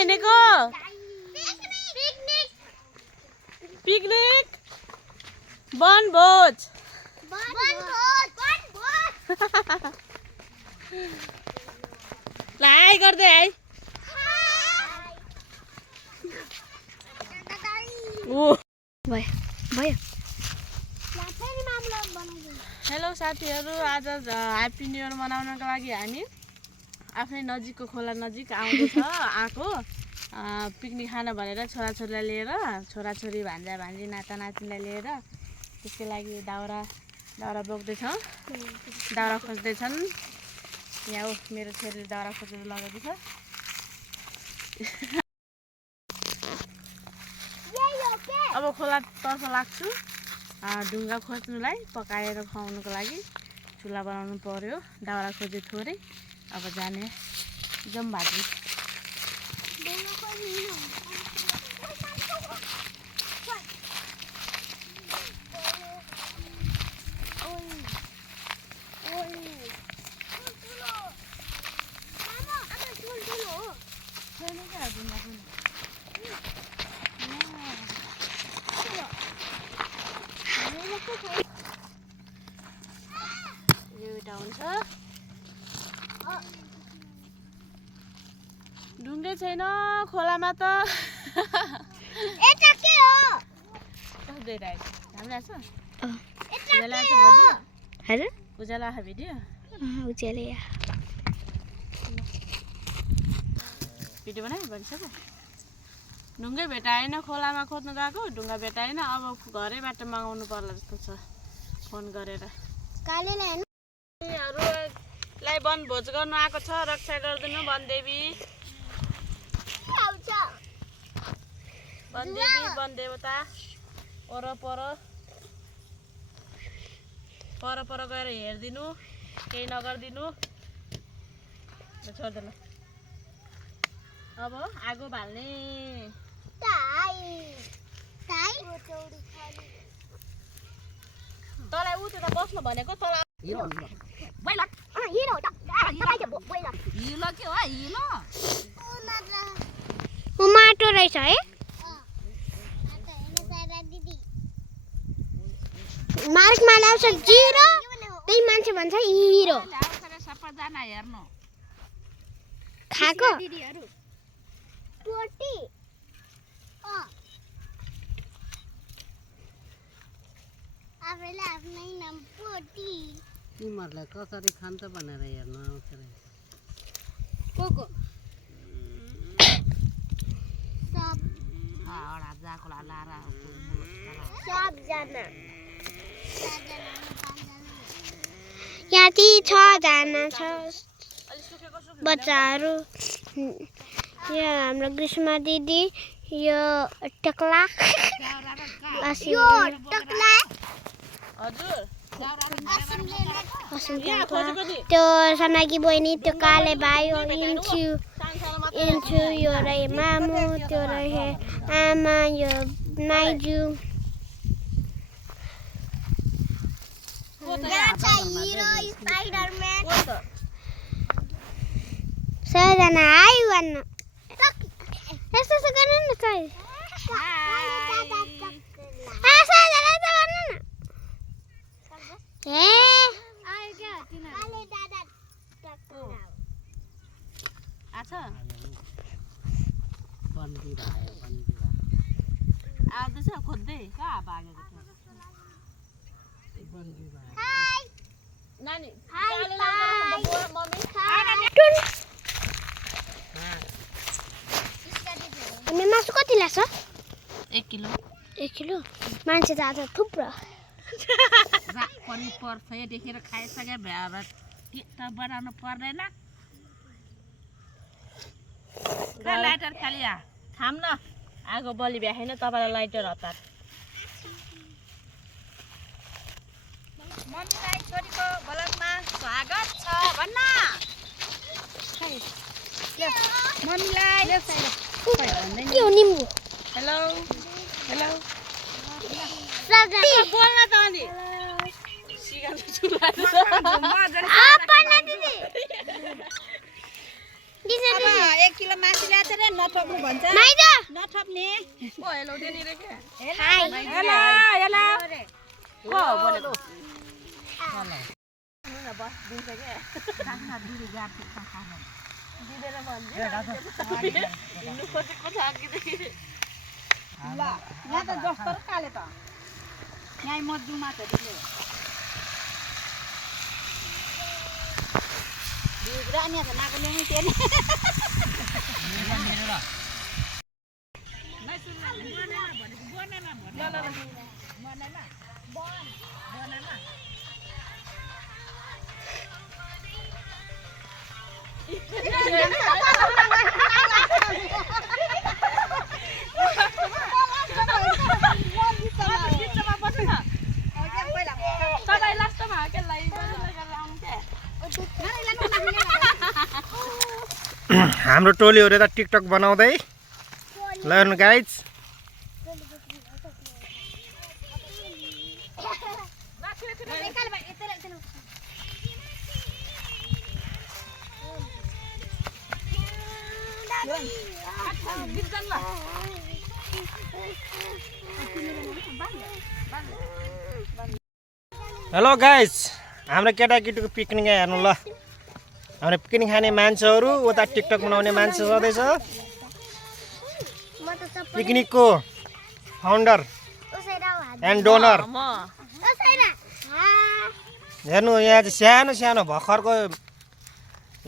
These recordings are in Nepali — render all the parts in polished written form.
हिँडेको पिकनिक बनभोज हाई गर्दै है हेलो साथीहरू आज ह्याप्पी न्यू इयर मनाउनको लागि हामी आफ्नै नजिकको खोला नजिक आएको पिकनिक खान भनेर छोराछोरीलाई लिएर छोराछोरी भान्जा भान्जी नाता नातिनीलाई लिएर त्यसको लागि दाउरा बोक्दैछौँ दाउरा खोज्दैछन् यहाँ हो मेरो छोरीले दाउरा खोजेर लगाउँदैछ अब खोलातर्फ लाग्छु ढुङ्गा खोज्नुलाई पकाएर खुवाउनुको लागि चुल्हा बनाउनु पर्यो दाउरा खोजे थोरै अब जाने जम भाजी एउटा हुन्छ ढुङ्गे छैन खोलामा त एटा के हो कस्तो राइट राम्रो लाग्छ उज्यालो आएको भिडियो हजुर उज्यालो आएको भिडियो उज्यालो भिडियो बनायो भनिसक्यो ढुङ्गै भेटाएन खोलामा खोज्नु गएको ढुङ्गा भेटाएन अब घरैबाट मगाउनु पर्ला जस्तो छ फोन गरेर कालेलाई वनभोज गर्नु आएको छ रक्षा गरिदिनु वनदेवी वनदेवता पर गएर हेरिदिनु केही नगरिदिनु छोड्दैन अब आगो बाल्ने तँलाई ऊ त्यता बस्नु भनेको तँलाई माटो रहेछ है मार्कमा ल्याउँछ जिरो त्यही मान्छे भन्छ हिरो सबैजना हेर्नु खाएको तिमीहरूलाई कसरी खान्छ भनेर हेर्नु आउँछ यहाँ ती 6 जना छ बच्चाहरू यो हाम्रो ग्रीष्मा दिदी यो टक्ला त्यो सनाकी बहिनी त्यो काले भाइ इन्छु यो रहे मामु त्यो रहे आमा यो नाइजु सबैजना हाई भन्न यस्तो गर्नु न आउँदैछ खोज्दै कहाँ भागेको नानी मासु कति लाग्छ 1 किलो मान्छे त आज थुप्रो पनि पर्छ यो देखेर खाइसके भएर के त बनाउनु पर्दैन लाइटर खाली खाम न आगो बलि भ्याएन तपाईँलाई लाइटर हतार मम्मीलाई छोरीको भलकमा स्वागत छ भन्न मम्मीलाई के हो निम्बु हेलो बोल्न त अनि सिगारेट चुलाएर दिदी 1 किलो मासु ल्याएको रे नठप्नु भन्छ माइज नठप्ने ओ हेलो देनी रे के हाय हेलो हेलो को बोलेको न बस दिन्छ के खाना दिदी गाड्छ खाना दिदैन भन्छ हिँड्नु खोजेको छ अघिदेखि ल यहाँ त जस्तो काले त यहाँ मजुमा त दिले Berani sa naga lang ito. हाम्रो टोलीहरु त टिकटक बनाउँदै लर्न गाइज हेलो गाइज हाम्रो केटाकेटीको पिकनिक हेर्नु ल हाम्रो पिकनिक खाने मान्छेहरु उता टिकटक बनाउने मान्छे सधैँ छ पिकनिकको फाउन्डर एन्ड डोनर हेर्नु यहाँ चाहिँ सानो सानो भर्खरको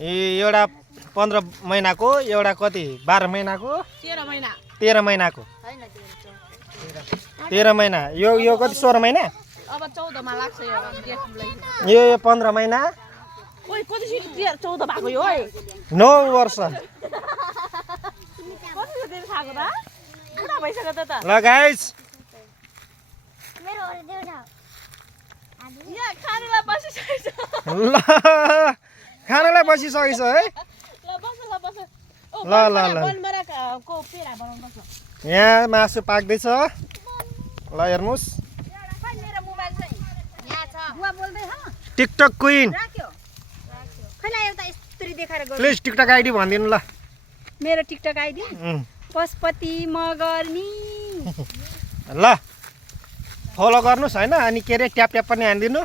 एउटा 15 महिनाको एउटा कति 12 महिनाको 13 महिनाको 13 महिना यो कति 16 महिना अब 14 मा लाग्छ यो 15 महिना ओइ कति 14 भएको यो ओइ 9 वर्ष कति दिन खाएको त पुरा भइसक्यो त ल गाइस मेरो अरु देऊ न यहाँ खानालाई बसिसकेछ ल खानालाई बसिसकेछ है ल बस ओ ल ल ल बनबराको पेरा बनाउन बस्छ यहाँ मासु पाक्दैछ ल हेर्नुस् मेरो मोबाइल चाहिँ यहाँ छ बुवा बोल्दै ह टिकटक क्वीन राख्यो खैला एउटा स्त्री देखाएर गयो प्लिज टिकटक आइडी भनिदिनु ल मेरो टिकटक आइडी पशुपति मगर्नी ल फलो गर्नुस् हैन अनि के रे ट्याप ट्याप पनि हान्दिनु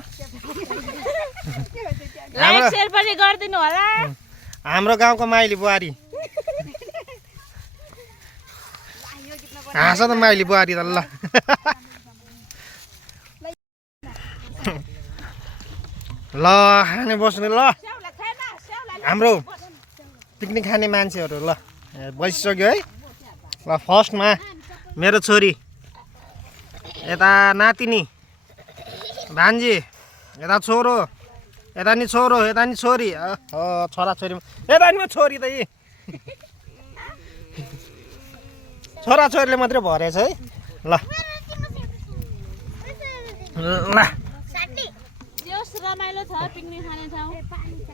लाइक शेयर पनि गर्दिनु होला हाम्रो गाउँको माइली बुहारी हाँस त माइली बुहारी त ल ल खाने बस्नु ल हाम्रो पिकनिक खाने मान्छेहरु ल बसिसक्यो है ल फर्स्टमा मेरो छोरी यता नातिनी भान्जी यता छोरो यता नि छोरी छोरा छोरी यता नि छोरी त यी छोरा छोरीले मात्रै भरेछ है ल ल जोस रमाइलो छ पिकनिक खाने ठाउँ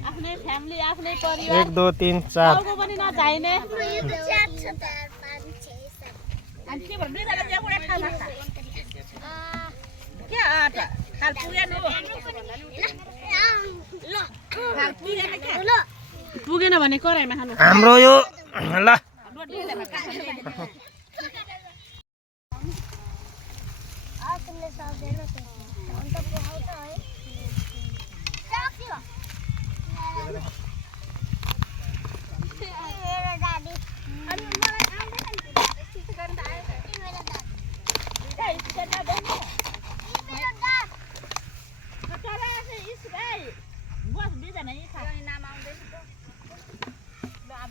आफ्नै फ्यामिली आफ्नै परिवार 1 2 3 4 गाउँको पनि नचाहिने अनि के भन्नु नि दादा एउटा खाना के आटा खाल पुगेन ल खाल पुगेन के ल पुगेन भने कराइमा खानु हाम्रो यो ल आफूले सक्दैन अन्त पोहाउँछ है सक्यो मेरो दादी अनि मलाई आउँदैन नि त्यस्तो गर्न त आयो नि मेरो दादी मेरो दादी चला इस भाइ बस बिजना यी खा नाम आउँदैन ल अब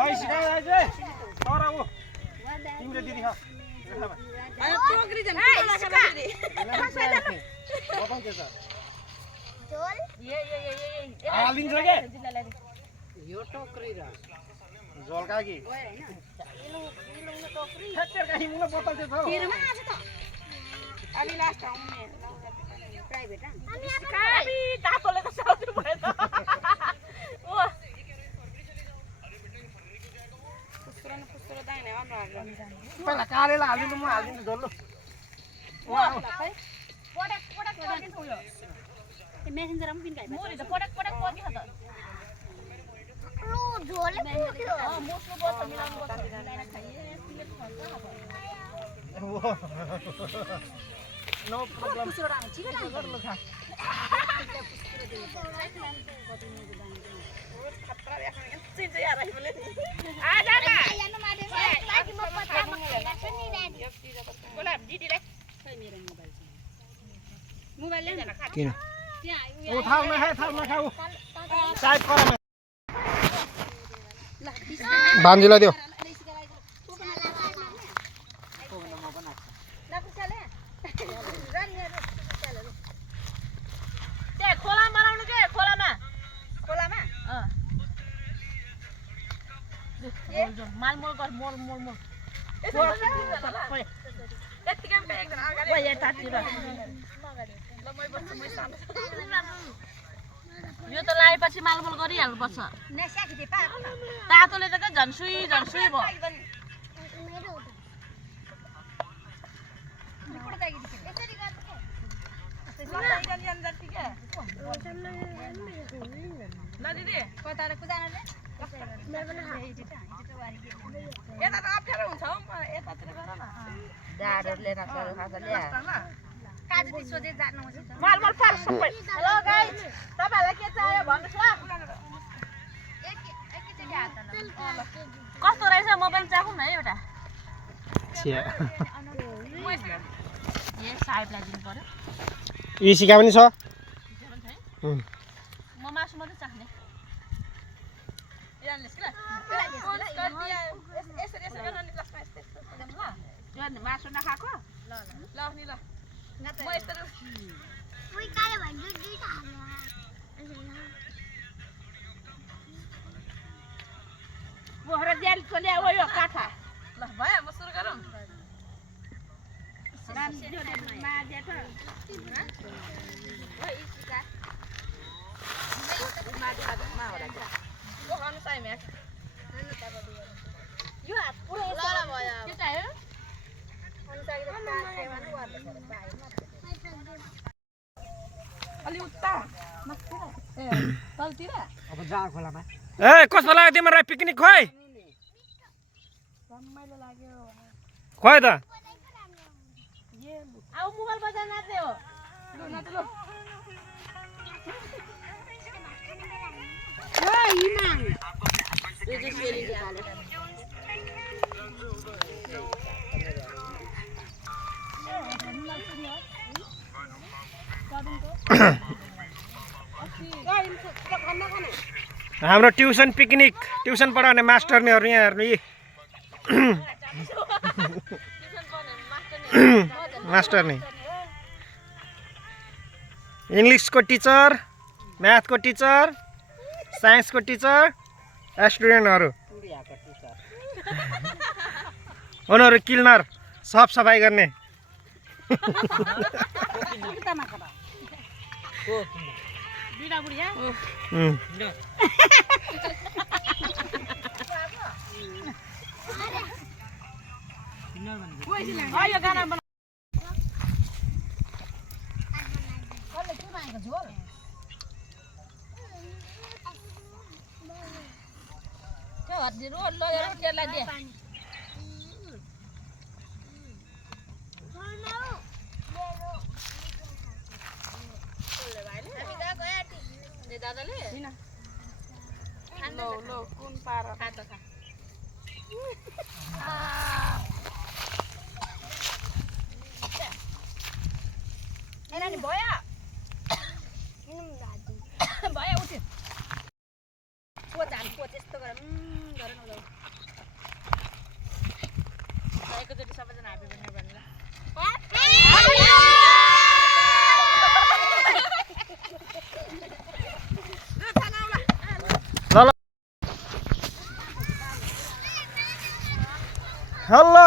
ओइ सिकाउ आइज है तर उ तिम्रो दिदी खा टोकरी जन बताउँछु त झोल हालिदिन्छ के यो टोकरी र झोल काकी ठ्याक्कै काकी मलाई बताउँछु त तेरोमा आज त अलि लास्ट आउने प्राइभेट काबी तातोले त साउनु भयो त ओ पुस्रो दाइने अनुहार पहिला कालेला हालिदिनु म हालिदिन्छु झोल पटक पटक पर्किन्छ उयो त्यो मेसेन्जरमा पनि गाई मोरी त पटक पटक पर्छ त लु झोल पुग्यो मोस्लो पर्छ मिलाउनु पर्छ मिलाएर खाइए प्लेट खर्च नो प्रब्लम पुस्रो राम छिटो गर्नु खा खतरा देखाउने चिन्छ यार अहिले आ जा ना आइनु माथि माथि म पत्तामा खेल्छु नि दादी बोला दिदीलाई खै मेरो मोबाइल छ मोबाइल ल्याउन किन त्यहाँ ओ थाउ नखाऊ साइड कर बान्जीलाई दियो त्यहाँ खोला बनाउनु के खोलामा मालमोल गर मोल यो त लाएपछि मालमोल गरिहाल्नुपर्छ तातोले त क्या झन्सुई भयो ल दिदी कतार कुदानले यता त अप्ठ्यारो हुन्छ हौ यतातिर गर न काजु ती सोधे जानु हुन्छ मालमोल पार सबै हेलो गाइज तपाईहरुलाई के चाहियो भन्नुस् ल एकैचोटि हात कस्तो रहेछ म पनि चाखौँ न है एउटा छिया ए साहेबलाई दिनु पर्यो यी सिका पनि छ म मासु मात्रै चाख्ने मासु नखाएको ल नि ल म यस्तो उही काले भन्छु दुईटा पोखरा जेल खोल्या हो यो काठा ल भयो म सुरु गरौँ अलि उता ए तलतिर अब जा खोलामा ए कस्तो लाग्यो तिमीलाई पिकनिक खोइ रमाइलो लाग्यो खोइ त अब मोबाइल बजाएर नाच्ने हो लु नाच लु यो चाहिँ सेलिङले हाल्यो हाम्रो ट्युसन पिकनिक ट्युसन पढाउने मास्टरनीहरू यहाँ हेर्नु यी मास्टरनी इङ्ग्लिसको टिचर म्याथको टिचर साइन्सको टिचर स्टुडेन्टहरू उनीहरू क्लिनर साफ सफाइ गर्ने दादाले लो कुन पार नानी भयो भयो उठ्यो पोच हाल पोच यस्तो गर न एकैचोटि सबैजना ह्याप्पी बर्थडे भन्नु ल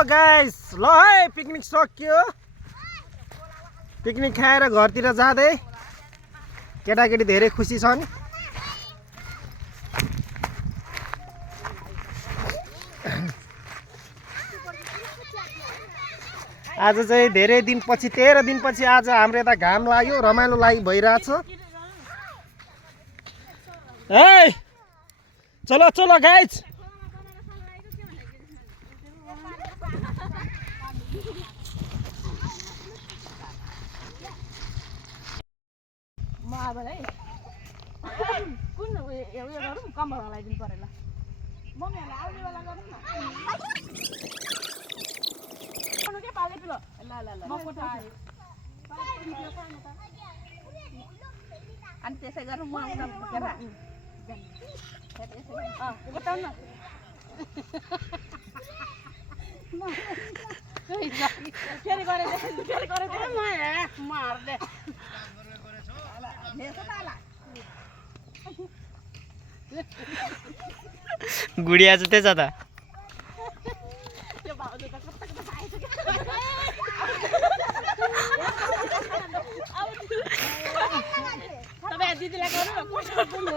गाइस ल है पिकनिक सकियो पिकनिक खाएर घरतिर जाँदै केटाकेटी धेरै खुसी छन् आज चाहिँ धेरै दिनपछि 13 दिनपछि आज हाम्रो यता घाम लाग्यो रमाइलो भइरहेछ ए चलो चलो गाइस म अब है कुन उयो गरौँ कम्बल लगाइदिनु पऱ्यो ल मम्मीहरूलाई आउने बेला गरौँ न के पाले पिलो ल ल ल म कोठा अनि त्यसै गरौँ म आउँदा बोकेर बताउ न फेरि गरेँ मार्दै गुडिया चाहिँ त्यही छ त त्यो भाउजू त कता कता आएछ क्या तपाईँ दिदीलाई गर्नु न कोठा पुग्नु ल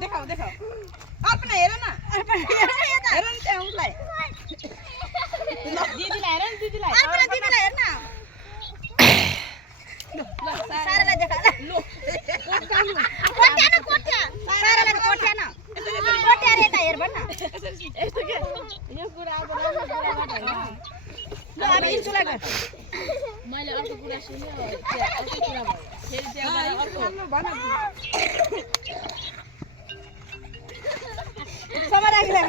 देखाऊ देखाऊ अर्पण हेर न हेर नि त्यहाँ उसलाई दिदीलाई हेर नि दिदीलाई अर्पण दिदीलाई हेर न सारालाई देखा ल कोट्या न कोट्या सारालाई कोट्या न कोट्या रे त हेर भन्न यस्तो के यो कुरा अब राम्रो कुराबाट हैन ल अब इन्सुलाई गर मैले अर्को कुरा सुने अर्को कुरा भयो फेरि त्यहाँबाट अर्को भन सबै राखिला